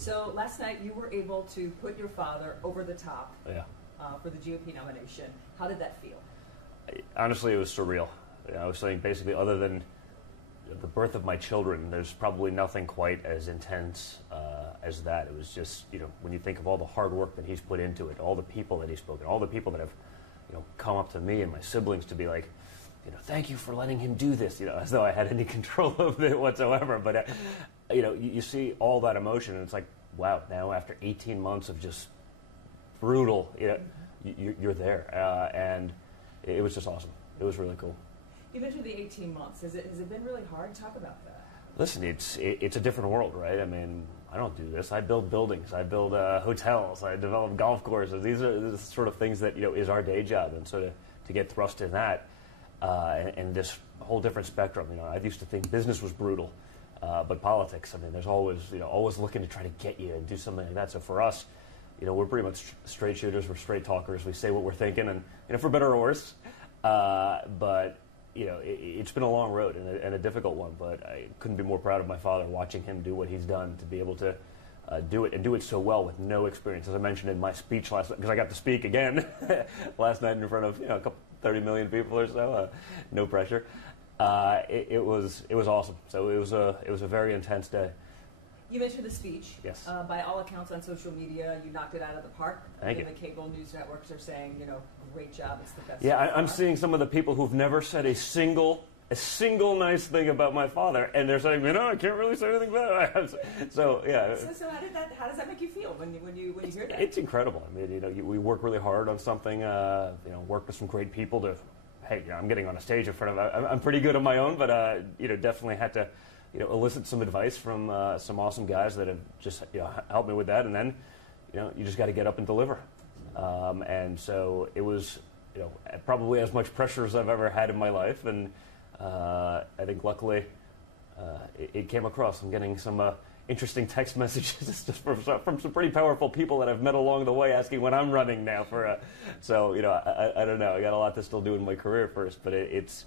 So last night you were able to put your father over the top Yeah. For the GOP nomination. How did that feel? Honestly, it was surreal. I was saying basically, other than the birth of my children, there's probably nothing quite as intense as that. It was just, when you think of all the hard work that he's put into it, all the people that he's spoken, all the people that have, come up to me and my siblings to be like, thank you for letting him do this, as though I had any control of it whatsoever. But, you see all that emotion, and it's like, wow, now after 18 months of just brutal, you're there. And it was just awesome. It was really cool. You mentioned the 18 months. Has it been really hard? Talk about that. Listen, it's a different world, right? I mean, I don't do this. I build buildings. I build hotels. I develop golf courses. These are the sort of things that is our day job, and so to get thrust in that and this whole different spectrum. I used to think business was brutal, but politics. I mean, there's always looking to try to get you and do something like that. So for us, we're pretty much straight shooters. We're straight talkers. We say what we're thinking, and for better or worse. But it's been a long road and a difficult one, but I couldn't be more proud of my father watching him do what he's done, to be able to do it and do it so well with no experience. As I mentioned in my speech last night, because I got to speak again last night in front of a couple 30 million people or so, no pressure. It was awesome. So it was a very intense day. You mentioned the speech. Yes. By all accounts on social media, you knocked it out of the park. Thank you. The cable news networks are saying, great job. It's the best. Yeah, I'm seeing some of the people who've never said a single nice thing about my father, and they're saying, I can't really say anything bad. So yeah. So how does that make you feel when you hear that? It's incredible. I mean, we work really hard on something. Work with some great people to. Hey, I'm getting on a stage in front of. I'm pretty good on my own, but definitely had to. Elicit some advice from some awesome guys that have just helped me with that, and then you just got to get up and deliver. And so it was probably as much pressure as I've ever had in my life, and I think luckily it came across. I'm getting some interesting text messages just from some pretty powerful people that I've met along the way, asking when I'm running now for. So I don't know. I got a lot to still do in my career first, but it's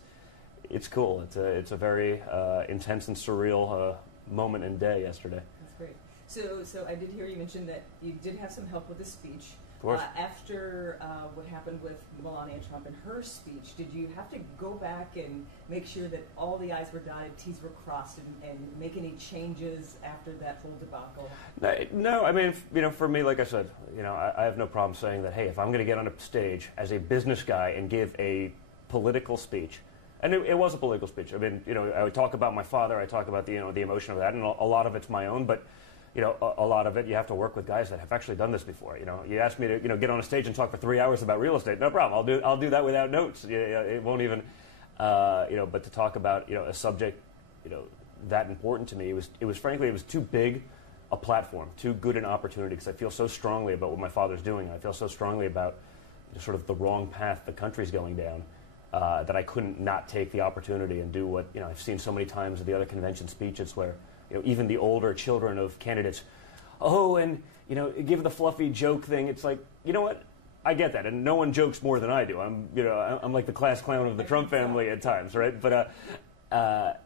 cool. It's a very intense and surreal moment and day yesterday. That's great. So I did hear you mention that you did have some help with the speech. Of course. After what happened with Melania Trump and her speech, did you have to go back and make sure that all the I's were dotted, T's were crossed, and make any changes after that whole debacle? No, I mean, for me, like I said, I have no problem saying that, hey, if I'm going to get on a stage as a business guy and give a political speech. And it was a political speech. I mean, I would talk about my father. I talk about the emotion of that, and a lot of it's my own. But a lot of it you have to work with guys that have actually done this before. You ask me to get on a stage and talk for 3 hours about real estate, no problem. I'll do that without notes. It won't even. But to talk about a subject that important to me, it was frankly too big a platform, too good an opportunity, because I feel so strongly about what my father's doing. I feel so strongly about sort of the wrong path the country's going down. That I couldn't not take the opportunity and do what I've seen so many times at the other convention speeches where even the older children of candidates, give the fluffy joke thing. It's like, what? I get that, and no one jokes more than I do. I'm like the class clown of the Trump family at times, right? But the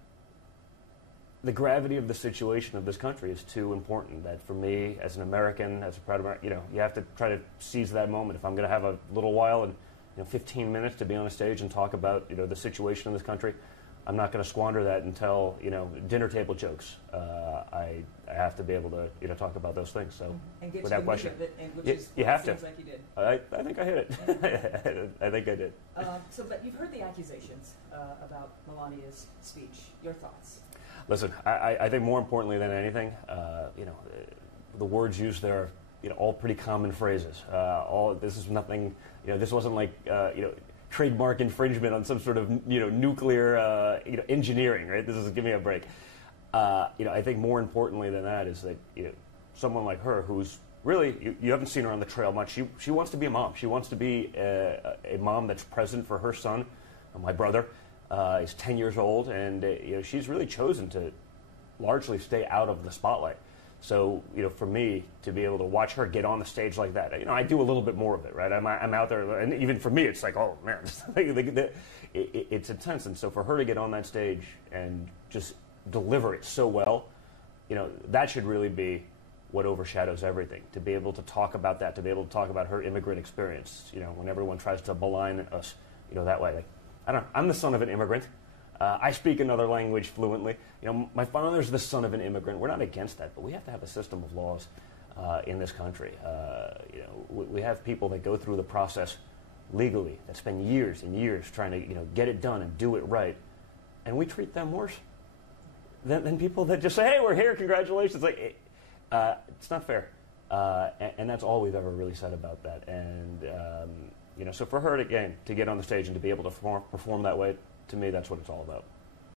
gravity of the situation of this country is too important. That for me, as an American, as a proud American, you have to try to seize that moment. If I'm going to have a little while and 15 minutes to be on a stage and talk about the situation in this country, I'm not going to squander that until dinner table jokes. I have to be able to talk about those things. So and get without to question, you have to. Seems like you did. I think I hit it. I think I did. But you've heard the accusations about Melania's speech. Your thoughts? Listen, I think more importantly than anything, the words used there are all pretty common phrases. This is nothing. This wasn't like trademark infringement on some sort of nuclear engineering, right? This is give me a break. I think more importantly than that is that someone like her, who's really you haven't seen her on the trail much. She wants to be a mom. She wants to be a mom that's present for her son, my brother. He's 10 years old, and she's really chosen to largely stay out of the spotlight. So, for me to be able to watch her get on the stage like that, I do a little bit more of it, right? I'm out there, and even for me, it's like, oh man, it's intense. And so for her to get on that stage and just deliver it so well, that should really be what overshadows everything. To be able to talk about that, to be able to talk about her immigrant experience, when everyone tries to malign us, that way. Like, I'm the son of an immigrant. I speak another language fluently. My father's the son of an immigrant. We're not against that, but we have to have a system of laws in this country. We have people that go through the process legally, that spend years and years trying to get it done and do it right, and we treat them worse than people that just say, "Hey, we're here, congratulations." Like, it's not fair, and that's all we've ever really said about that. And so for her to get on the stage and to be able to perform that way, to me, that's what it's all about.